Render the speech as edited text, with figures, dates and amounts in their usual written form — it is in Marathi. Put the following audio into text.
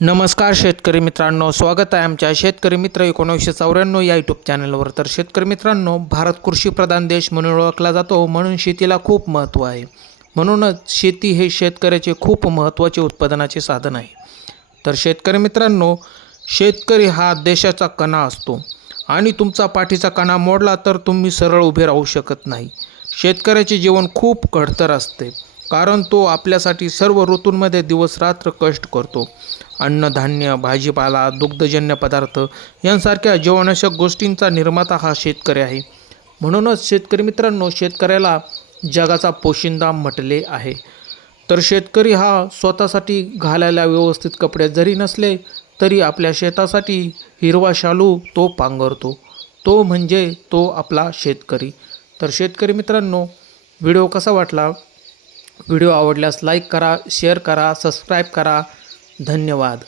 नमस्कार शेतकरी मित्रांनो, स्वागत आहे आमच्या शेतकरी मित्र 1994 या यूट्यूब चॅनलवर। तर शेतकरी मित्रांनो, भारत कृषीप्रधान देश म्हणून ओळखला जातो, म्हणून शेतीला खूप महत्त्व आहे। म्हणूनच शेती हे शेतकऱ्याचे खूप महत्त्वाचे उत्पादनाचे साधन आहे। तर शेतकरी मित्रांनो, शेतकरी हा देशाचा कणा असतो आणि तुमचा पाठीचा कणा मोडला तर तुम्ही सरळ उभे राहू शकत नाही। शेतकऱ्याचे जीवन खूप खडतर असते, कारण तो आपल्यासाठी सर्व ऋतूंमध्ये दिवसरात्र कष्ट करतो। अन्नधान्य, भाजीपाला, दुग्धजन्य पदार्थ यांसारख्या जीवनावश्यक गोष्टींचा निर्माता हा शेतकरी आहे। म्हणूनच शेतकरी मित्रांनो, शेतकऱ्याला जगाचा पोशिंदा म्हटले आहे। तर शेतकरी हा स्वतःसाठी घालायला व्यवस्थित कपडे जरी नसले तरी आपल्या शेतासाठी हिरवा शालू तो पांघरतो, तो म्हणजे तो आपला शेतकरी। तर शेतकरी मित्रांनो, व्हिडिओ कसा वाटला? व्हिडिओ आवडल्यास लाईक करा, शेअर करा, सबस्क्राईब करा। धन्यवाद।